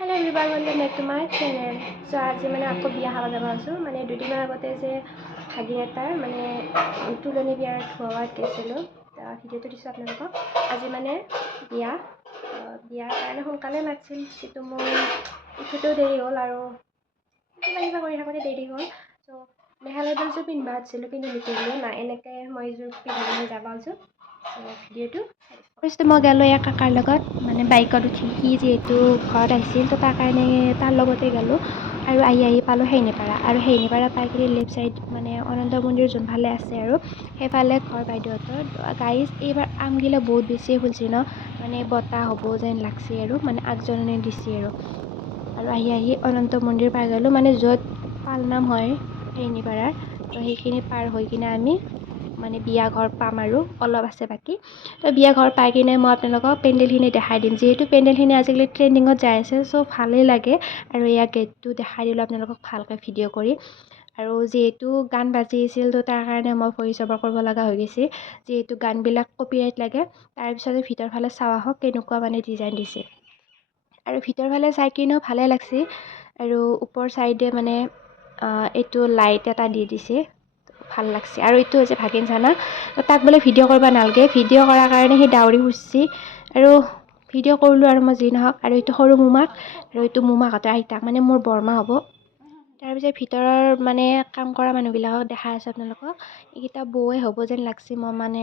Hello everyone, welcome back to my channel. So আজি মানে আকৌ বিয়া খাব যাব আছো মানে দুদিনমান আগতে যে ভাগিন এটাৰ মানে তুলনি বিয়াৰ খোৱাত গৈছিলো ভিডিঅ'টো দিছো আপোনালোকক আজি মানে বিয়াৰ কাৰণে সোনকালে মাতিছিল কিন্তু মোৰ উঠোতেও দেৰি হ'ল আৰু কিবা কৰি থাকোঁতে দেৰি হ'ল চ' মেখেলা এযোৰ পিন্ধিব আছিলোঁ কিন্তু নিপিন্ধিলোঁ নাই এনেকৈ মই এযোৰ পিন্ধি যাব আছোঁ ভিডিঅ'টো ফাৰ্ষ্ট মই গ'লোঁ এয়া কাকাৰ লগত মানে বাইকত উঠি সি যিহেতু ঘৰত আহিছিল তো তাৰ কাৰণে তাৰ লগতে গ'লোঁ আৰু আহি পালোঁ হেইনিপাৰা আৰু হেইনিপাৰা পাই কিনে লেফ্ট চাইড মানে অনন্ত মন্দিৰ যোনফালে আছে আৰু সেইফালে ঘৰ বাইদেউহঁতৰ গাইজ এইবাৰ আমগিলা বহুত বেছিয়ে ফুলছে ন মানে বতাহ হ'ব যেন লাগছে আৰু মানে আগজননী দিছে আৰু আহি অনন্ত মন্দিৰ পাই গ'লোঁ মানে য'ত পালনাম হয় হেইনিপাৰাৰ তো সেইখিনি পাৰ হৈ কিনে আমি মানে বিয়া ঘৰ পাম আৰু অলপ আছে বাকী তো বিয়া ঘৰ পাই কিনে মই আপোনালোকক পেণ্ডেলখিনি দেখাই দিম যিহেতু পেণ্ডেলখিনি আজিকালি ট্ৰেণ্ডিঙত যাই আছে চ' ভালেই লাগে আৰু এয়া গেটটো দেখাই দিলোঁ আপোনালোকক ভালকৈ ভিডিঅ' কৰি আৰু যিহেতু গান বাজি আছিল তো তাৰ কাৰণে মই ভইচ অভাৰ কৰিব লগা হৈ গৈছে যিহেতু গানবিলাক কপিৰাইট লাগে তাৰপিছতে ভিতৰ ফালে চাওঁ আহক কেনেকুৱা মানে ডিজাইন দিছে আৰু ভিতৰ ফালে চাই কিনেও ভালে লাগছে আৰু ওপৰ চাইডে মানে এইটো লাইট এটা দি দিছে ভাল লাগছে আৰু এইটো হৈছে ভাগিন চানা তাক বোলে ভিডিঅ' কৰিব নালাগে ভিডিঅ' কৰাৰ কাৰণে সি দাউৰি ফুৰিছে আৰু ভিডিঅ' কৰিলোঁ আৰু মই যি নহওক আৰু এইটো সৰু মোমাক আৰু এইটো মোমাকহঁতৰ আইতাক মানে মোৰ বৰমা হ'ব তাৰপিছত ভিতৰৰ মানে কাম কৰা মানুহবিলাকক দেখাই আছোঁ আপোনালোকক এইকেইটা বৌৱে হ'ব যেন লাগছে মই মানে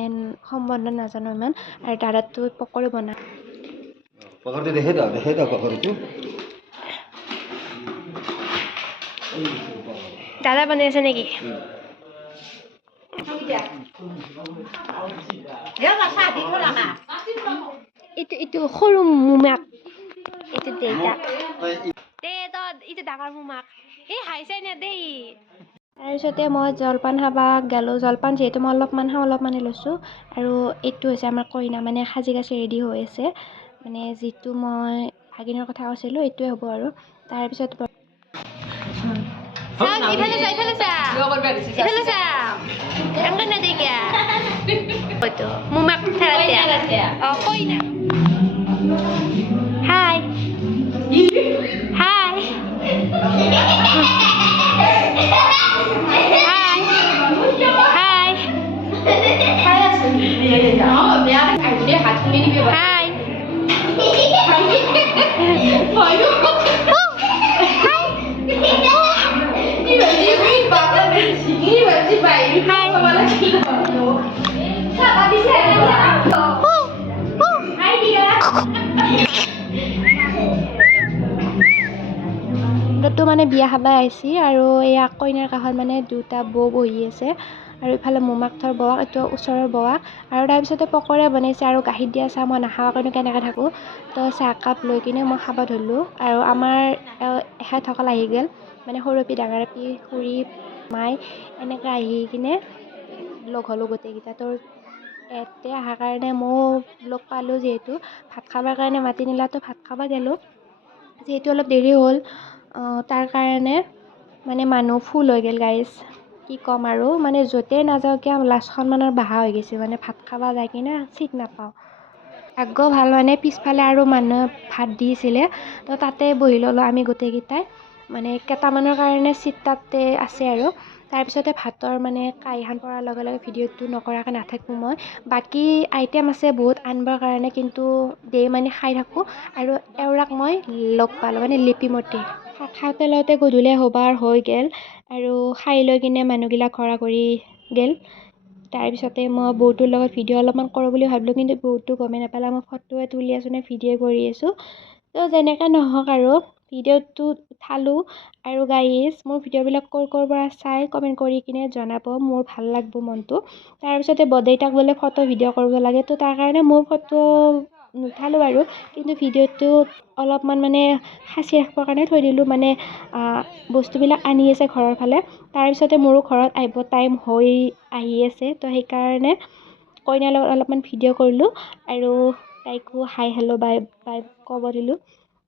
সম্বন্ধ নাজানো ইমান আৰু দাদাটো পকৰি বনায় পকৰটো দেখে দাও পকৰটো দাদা বনাই আছে নেকি এইটো সৰু মোমাক এইটো দেউতা এইটো ডাঙৰ মোমাক এই হাইছে নে দেই তাৰপিছতে মই জলপান খাব গ'লোঁ জলপান যিহেতু মই অলপমানে লৈছোঁ আৰু এইটো হৈছে আমাৰ কইনা মানে সাজি কাচি ৰেডি হৈ আছে মানে যিটো মই ভাগিনৰ কথা কৈছিলোঁ এইটোৱে হ'ব আৰু তাৰপিছত হাই হাই তো মানে বিয়া খাব আহিছে আৰু এয়া কইনাৰ কাষত মানে দুটা বৌ বহি আছে আৰু ইফালে মোমাক থৰ বৌক এইটো ওচৰৰ বৌক আৰু তাৰপিছতে পকৰা বনাইছে আৰু গাখীৰ দিয়া চাহ মই নাখাওঁকৈ কেনেকৈ থাকোঁ তো চাহকাপ লৈ কিনে মই খাব ধৰিলোঁ আৰু আমাৰ এখেতসকল আহি গ'ল মানে সৰু আপি ডাঙৰ আপি খুৰী মাই এনেকৈ আহি কিনে লগ হ'লোঁ গোটেইকেইটা তোৰ এতে অহাৰ কাৰণে ময়ো লগ পালোঁ যিহেতু ভাত খাবৰ কাৰণে মাতি নিলাতো ভাত খাব গ'লোঁ যিহেতু অলপ দেৰি হ'ল তাৰ কাৰণে মানে মানুহ ফুল হৈ গ'ল গাইজ কি ক'ম আৰু মানে য'তেই নাযাওঁ কিয় লাজ সন্মানৰ বাহা হৈ গৈছে মানে ভাত খাব যাই কিনে চিট নাপাওঁ ভাগ্য ভাল মানে পিছফালে আৰু মানুহে ভাত দিছিলে তো তাতে বহি ল'লোঁ আমি গোটেইকেইটাই মানে কেইটামানৰ কাৰণে চিট তাতে আছে আৰু তাৰপিছতে ভাতৰ মানে কাঁহীখন পৰাৰ লগে লগে ভিডিঅ'টো নকৰাকৈ নাথাকোঁ মই বাকী আইটেম আছে বহুত আনিবৰ কাৰণে কিন্তু মানে খাই থাকোঁ আৰু এওঁৰাক মই লগ পালোঁ মানে লিপিমতি খাওঁতে লওঁতে গধূলি হ'বাৰ হৈ গ'ল আৰু খাই লৈ কিনে মানুহবিলাক ঘৰা ঘৰি গ'ল তাৰপিছতে মই বৌটোৰ লগত ভিডিঅ' অলপমান কৰোঁ বুলি ভাবিলোঁ কিন্তু বৌটো গমেই নাপালে মই ফটোৱে তুলি আছোঁ নে ভিডিঅ' কৰি আছোঁ তো যেনেকৈ নহওক আৰু ভিডিঅ'টো উঠালোঁ আৰু গাইজ মোৰ ভিডিঅ'বিলাক ক'ৰ পৰা চাই কমেণ্ট কৰি কিনে জনাব মোৰ ভাল লাগব মনটো তাৰপিছতে বৰদেউতাক বোলে ফটো ভিডিঅ' কৰিব লাগে তো তাৰ কাৰণে মোৰ ফটো নুঠালোঁ আৰু কিন্তু ভিডিঅ'টো অলপমান মানে সাঁচি ৰাখিবৰ কাৰণে থৈ দিলোঁ মানে বস্তুবিলাক আনি আছে ঘৰৰ ফালে তাৰপিছতে মোৰো ঘৰত আহিব টাইম হৈ আহি আছে তো সেইকাৰণে কইনাৰ লগত অলপমান ভিডিঅ' কৰিলোঁ আৰু তাইকো হাই হেল্ল' বাই বাই ক'ব দিলোঁ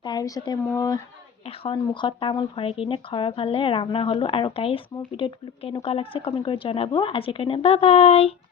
তাৰপিছতে মই এখন মুখত তামোল ভৰাই কিনে ঘৰৰ ফালে ৰাওনা হ'লোঁ আৰু গাইজ মোৰ ভিডিঅ'টো কেনেকুৱা লাগিছে কমেণ্ট কৰি জনাব আজিৰ কাৰণে বাই বাই